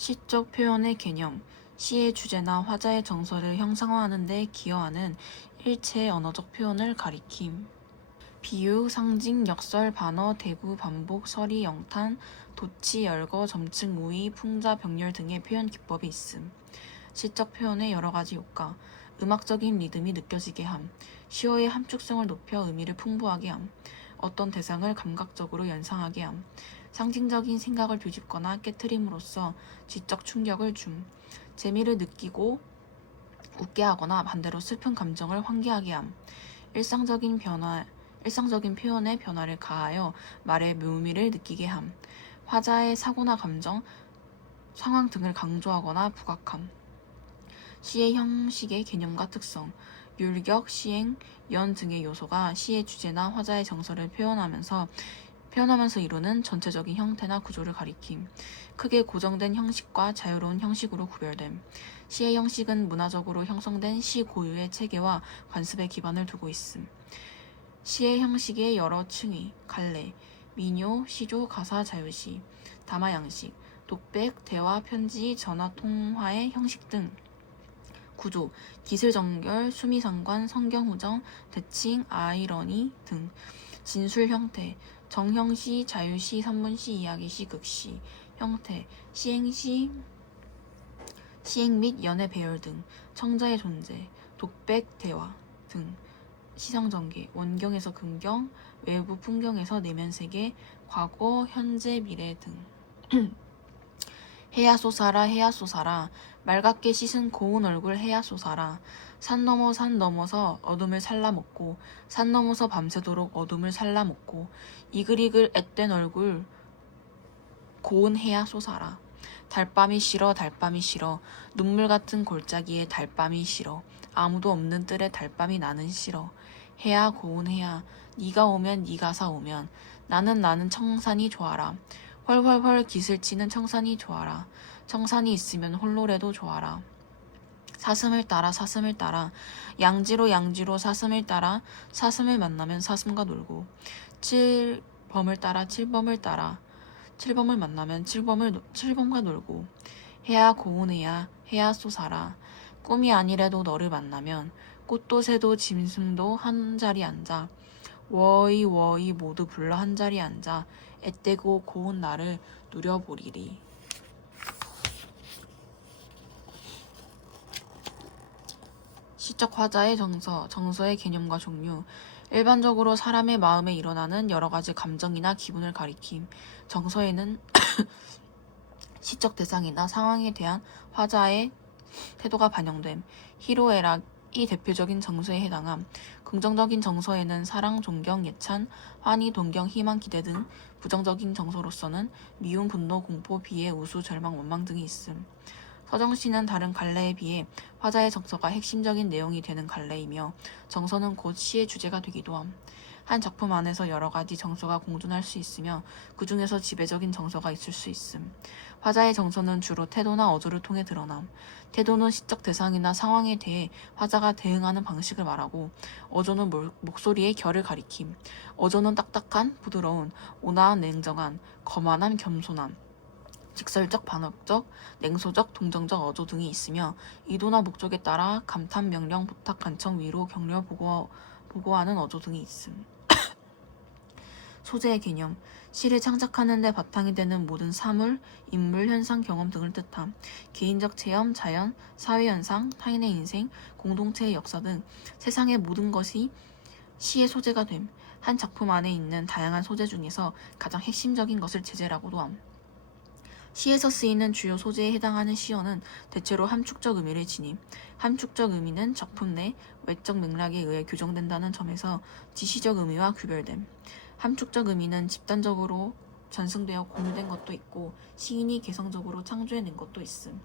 시적 표현의 개념, 시의 주제나 화자의 정서를 형상화하는 데 기여하는 일체의 언어적 표현을 가리킴. 비유, 상징, 역설, 반어, 대구, 반복, 서리, 영탄, 도치, 열거, 점층, 우의, 풍자, 병렬 등의 표현 기법이 있음. 시적 표현의 여러 가지 효과, 음악적인 리듬이 느껴지게 함, 시어의 함축성을 높여 의미를 풍부하게 함, 어떤 대상을 감각적으로 연상하게 함, 상징적인 생각을 뒤집거나 깨트림으로써 지적 충격을 줌, 재미를 느끼고 웃게 하거나 반대로 슬픈 감정을 환기하게 함, 일상적인 표현에 변화를 가하여 말의 묘미를 느끼게 함, 화자의 사고나 감정, 상황 등을 강조하거나 부각함. 시의 형식의 개념과 특성, 율격, 시행, 연 등의 요소가 시의 주제나 화자의 정서를 표현하면서 이루는 전체적인 형태나 구조를 가리킴. 크게 고정된 형식과 자유로운 형식으로 구별됨. 시의 형식은 문화적으로 형성된 시 고유의 체계와 관습에 기반을 두고 있음. 시의 형식의 여러 층위, 갈래, 민요, 시조, 가사, 자유시, 담화 양식, 독백, 대화, 편지, 전화, 통화의 형식 등 구조, 기슬정결, 수미상관, 성경후정, 대칭, 아이러니 등 진술 형태, 정형시, 자유시, 산문시, 이야기시, 극시 형태, 시행시, 시행 및 연애 배열 등 청자의 존재, 독백, 대화 등 시상전개, 원경에서 근경, 외부 풍경에서 내면 세계, 과거, 현재, 미래 등 해야 쏘사라 해야 쏘사라 맑게 씻은 고운 얼굴 해야 쏘사라 산 넘어서 어둠을 살라먹고 산 넘어서 밤새도록 어둠을 살라먹고 이글이글 앳된 얼굴 고운 해야 쏘사라 달밤이 싫어 달밤이 싫어 눈물 같은 골짜기에 달밤이 싫어 아무도 없는 뜰에 달밤이 나는 싫어 해야 고운 해야 네가 오면 네 가사 오면 나는 청산이 좋아라 헐헐헐 기슬치는 청산이 좋아라 청산이 있으면 홀로래도 좋아라 사슴을 따라 양지로 사슴을 따라 사슴을 만나면 사슴과 놀고 칠범을 따라 칠범을 만나면 칠범과 놀고 해야 고운 해야 쏘사라 꿈이 아니래도 너를 만나면 꽃도 새도 짐승도 한자리 앉아 워이 모두 불러 한자리 앉아 앳되고 고운 나를 누려보리리. 시적 화자의 정서의 개념과 종류, 일반적으로 사람의 마음에 일어나는 여러 가지 감정이나 기분을 가리킴. 정서에는 시적 대상이나 상황에 대한 화자의 태도가 반영됨. 희로애락이 대표적인 정서에 해당함. 긍정적인 정서에는 사랑, 존경, 예찬, 환희, 동경, 희망, 기대 등 부정적인 정서로서는 미움, 분노, 공포, 비애, 우수, 절망, 원망 등이 있음. 서정시는 다른 갈래에 비해 화자의 정서가 핵심적인 내용이 되는 갈래이며 정서는 곧 시의 주제가 되기도 함. 한 작품 안에서 여러 가지 정서가 공존할 수 있으며 그 중에서 지배적인 정서가 있을 수 있음. 화자의 정서는 주로 태도나 어조를 통해 드러남. 태도는 시적 대상이나 상황에 대해 화자가 대응하는 방식을 말하고 어조는 목소리의 결을 가리킴. 어조는 딱딱한, 부드러운, 온화한, 냉정한, 거만한, 겸손한, 직설적, 반역적, 냉소적, 동정적 어조 등이 있으며 의도나 목적에 따라 감탄, 명령, 부탁, 간청, 위로, 격려, 보고하는 어조 등이 있음. 소재의 개념, 시를 창작하는 데 바탕이 되는 모든 사물, 인물, 현상, 경험 등을 뜻함. 개인적 체험, 자연, 사회현상, 타인의 인생, 공동체의 역사 등 세상의 모든 것이 시의 소재가 됨. 한 작품 안에 있는 다양한 소재 중에서 가장 핵심적인 것을 제재라고도 함. 시에서 쓰이는 주요 소재에 해당하는 시어는 대체로 함축적 의미를 지님. 함축적 의미는 작품 내 외적 맥락에 의해 규정된다는 점에서 지시적 의미와 구별됨. 함축적 의미는 집단적으로 전승되어 공유된 것도 있고 시인이 개성적으로 창조해낸 것도 있음.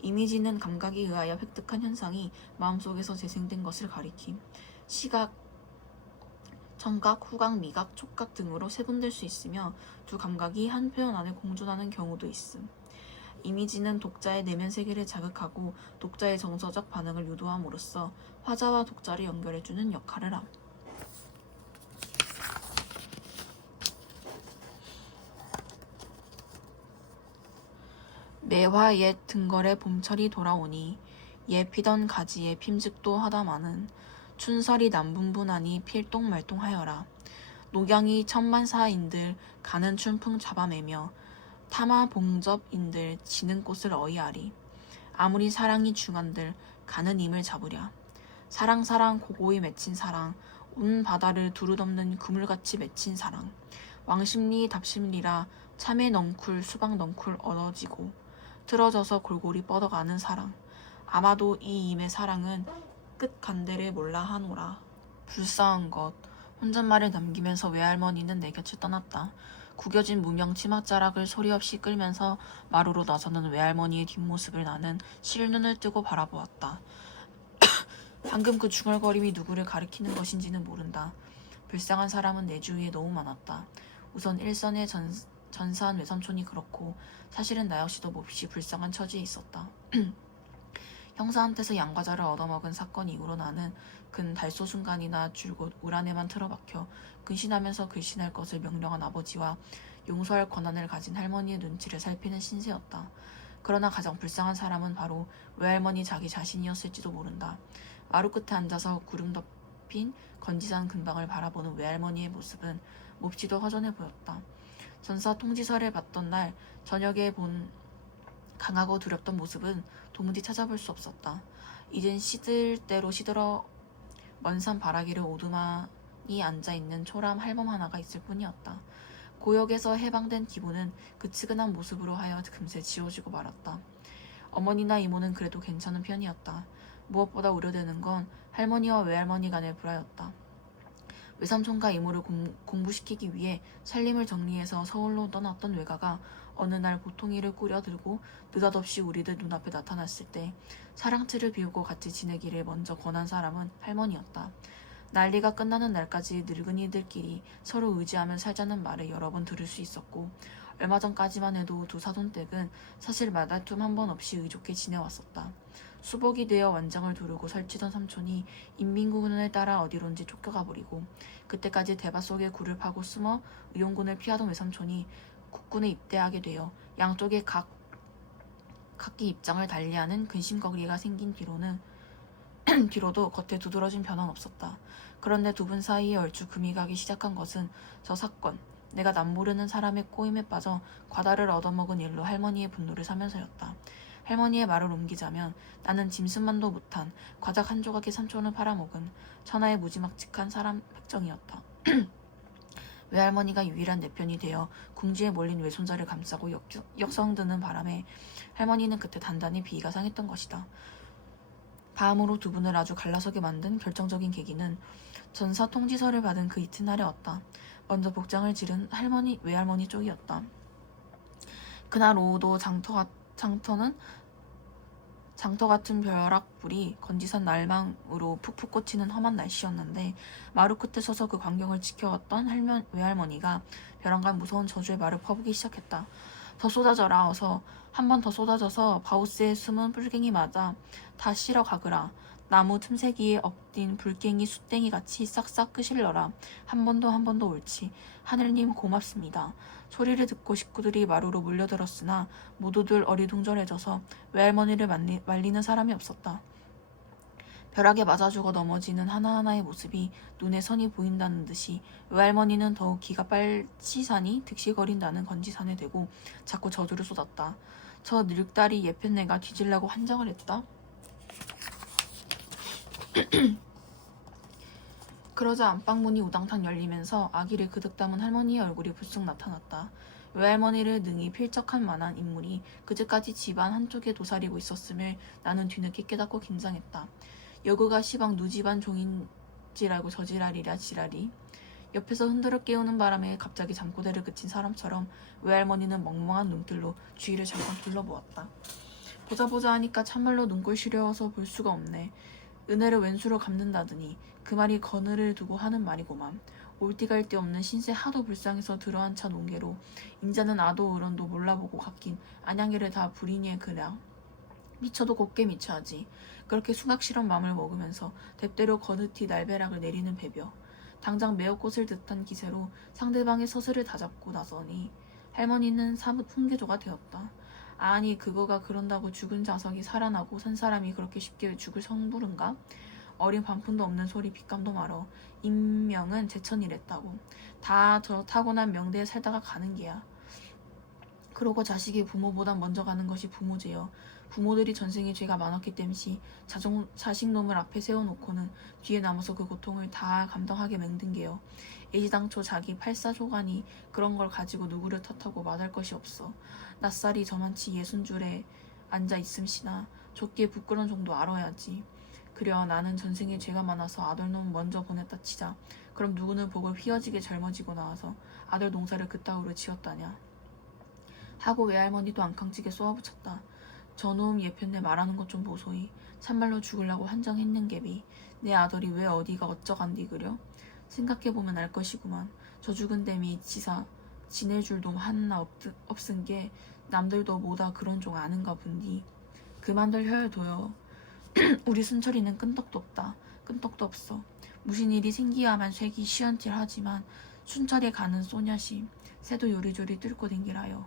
이미지는 감각에 의하여 획득한 현상이 마음속에서 재생된 것을 가리킴. 시각, 청각, 후각, 미각, 촉각 등으로 세분될 수 있으며 두 감각이 한 표현 안에 공존하는 경우도 있음. 이미지는 독자의 내면 세계를 자극하고 독자의 정서적 반응을 유도함으로써 화자와 독자를 연결해주는 역할을 함. 매화 옛 등걸에 봄철이 돌아오니 예 피던 가지에 핌즙도 하다마는 춘설이 남분분하니 필똥말똥하여라. 녹양이 천만사인들 가는 춘풍 잡아매며 타마 봉접인들 지는 꽃을 어이하리. 아무리 사랑이 중한들 가는 임을 잡으랴. 사랑 고고히 맺힌 사랑 온 바다를 두루덮는 그물같이 맺힌 사랑. 왕십리 답십리라 참외 넝쿨 수박 넝쿨 얻어지고 틀어져서 골골이 뻗어가는 사랑. 아마도 이 임의 사랑은 끝간대를 몰라 하노라. 불쌍한 것. 혼잣말을 남기면서 외할머니는 내 곁을 떠났다. 구겨진 무명 치맛자락을 소리 없이 끌면서 마루로 나서는 외할머니의 뒷모습을 나는 실눈을 뜨고 바라보았다. 방금 그 중얼거림이 누구를 가리키는 것인지는 모른다. 불쌍한 사람은 내 주위에 너무 많았다. 우선 일선의 전사한 외삼촌이 그렇고 사실은 나 역시도 몹시 불쌍한 처지에 있었다. 형사한테서 양과자를 얻어먹은 사건 이후로 나는 근 달소순간이나 줄곧 울 안에만 틀어박혀 근신하면서 글신할 것을 명령한 아버지와 용서할 권한을 가진 할머니의 눈치를 살피는 신세였다. 그러나 가장 불쌍한 사람은 바로 외할머니 자기 자신이었을지도 모른다. 마루 끝에 앉아서 구름 덮인 건지산 근방을 바라보는 외할머니의 모습은 몹시도 허전해 보였다. 전사 통지서를 받던 날 저녁에 본 강하고 두렵던 모습은 도무지 찾아볼 수 없었다. 이젠 시들 대로 시들어 먼 산 바라기를 오두만이 앉아있는 초람 할멈 하나가 있을 뿐이었다. 고역에서 해방된 기분은 그 측은한 모습으로 하여 금세 지워지고 말았다. 어머니나 이모는 그래도 괜찮은 편이었다. 무엇보다 우려되는 건 할머니와 외할머니 간의 불화였다. 외삼촌과 이모를 공부시키기 위해 살림을 정리해서 서울로 떠났던 외가가 어느 날 보통이를 꾸려들고 느닷없이 우리들 눈앞에 나타났을 때 사랑틀을 비우고 같이 지내기를 먼저 권한 사람은 할머니였다. 난리가 끝나는 날까지 늙은이들끼리 서로 의지하며 살자는 말을 여러 번 들을 수 있었고 얼마 전까지만 해도 두 사돈댁은 사실 말다툼 한 번 없이 의좋게 지내왔었다. 수복이 되어 완장을 두르고 설치던 삼촌이 인민군을 따라 어디론지 쫓겨가 버리고 그때까지 대바 속에 굴을 파고 숨어 의용군을 피하던 외삼촌이 국군에 입대하게 되어 양쪽에 각기 입장을 달리하는 근심거리가 생긴 뒤로도 겉에 두드러진 변화는 없었다. 그런데 두 분 사이에 얼추 금이 가기 시작한 것은 저 사건, 내가 남모르는 사람의 꼬임에 빠져 과다를 얻어먹은 일로 할머니의 분노를 사면서였다. 할머니의 말을 옮기자면 나는 짐승만도 못한 과자 한 조각에 삼촌을 팔아먹은 천하의 무지막지한 사람 백정이었다. 외할머니가 유일한 내 편이 되어 궁지에 몰린 외손자를 감싸고 역성드는 바람에 할머니는 그때 단단히 비위가 상했던 것이다. 다음으로 두 분을 아주 갈라서게 만든 결정적인 계기는 전사 통지서를 받은 그 이튿날에 왔다. 먼저 복장을 지른 외할머니 쪽이었다. 그날 오후도 장터 같은 벼락불이 건지산 날망으로 푹푹 꽂히는 험한 날씨였는데 마루 끝에 서서 그 광경을 지켜왔던 외할머니가 벼랑간 무서운 저주의 말을 퍼부기 시작했다. 더 쏟아져라. 어서 한 번 더 쏟아져서 바우스에 숨은 뿔갱이 맞아 다 실어 가거라. 나무 틈새기에 엎딘 불갱이 숫댕이같이 싹싹 끄실러라. 한 번 더 옳지. 하늘님 고맙습니다. 소리를 듣고 식구들이 마루로 몰려들었으나 모두들 어리둥절해져서 외할머니를 말리는 사람이 없었다. 벼락에 맞아 죽어 넘어지는 하나하나의 모습이 눈에 선이 보인다는 듯이 외할머니는 더욱 기가 빨치산이 득실거린다는 건지산에 대고 자꾸 저주를 쏟았다. 저 늙다리 예편네가 뒤질라고 환장을 했다. 그러자 안방문이 우당탕 열리면서 아기를 그득 담은 할머니의 얼굴이 불쑥 나타났다. 외할머니를 능히 필적할 만한 인물이 그제까지 집안 한쪽에 도사리고 있었음을 나는 뒤늦게 깨닫고 긴장했다. 여그가 시방 누집안 종인지라고 저지랄이랴 지랄이. 옆에서 흔들어 깨우는 바람에 갑자기 잠꼬대를 그친 사람처럼 외할머니는 멍멍한 눈길로 주위를 잠깐 둘러보았다. 보자 하니까 참말로 눈꼴 시려워서 볼 수가 없네. 은혜를 왼수로 갚는다더니 그 말이 거느를 두고 하는 말이고만. 올띠갈띠 없는 신세 하도 불쌍해서 들어앉혀 논개로 인자는 아도 어른도 몰라보고 갚긴 안양이를 다 부리니에 그랴. 미쳐도 곱게 미쳐야지. 그렇게 숭악실한 맘을 먹으면서 대대로 거느티 날벼락을 내리는 배벼. 당장 메어꽃을 듯한 기세로 상대방의 서슬을 다잡고 나서니 할머니는 사뭇 훈계조가 되었다. 아니 그거가 그런다고 죽은 자석이 살아나고 산 사람이 그렇게 쉽게 죽을 성부른가? 어린 반푼도 없는 소리 빗감도 말어. 인명은 제천이랬다고. 다 저 타고난 명대에 살다가 가는 게야. 그러고 자식이 부모보단 먼저 가는 것이 부모죄요. 부모들이 전생에 죄가 많았기 땜시 자식놈을 앞에 세워놓고는 뒤에 남아서 그 고통을 다 감당하게 맹든 게요. 애지당초 자기 팔사조간이 그런 걸 가지고 누구를 탓하고 말할 것이 없어. 낯살이 저만치 60줄에 앉아 있음시나 좁게 부끄러운 정도 알아야지. 그려 나는 전생에 죄가 많아서 아들놈 먼저 보냈다 치자. 그럼 누구는 복을 휘어지게 젊어지고 나와서 아들 농사를 그따위로 지었다냐. 하고 외할머니도 안캉지게 쏘아붙였다. 저놈 예편네 말하는 것 좀 보소이. 참말로 죽으려고 한장했는개비. 내 아들이 왜 어디가 어쩌간디 그려? 생각해보면 알 것이구만. 저 죽은 댐이 지사 지낼 줄도 하나 없은 게 남들도 뭐다 그런 종 아는가 본디. 그만들 혀를 둬요. 우리 순철이는 끈떡도 없다. 끈떡도 없어. 무슨 일이 생기야만 쇠기 시원틸 하지만 순철이 가는 소녀시 새도 요리조리 뚫고 댕기라요.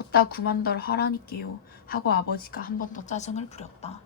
어따 구만덜 하라니께요 하고 아버지가 한 번 더 짜증을 부렸다.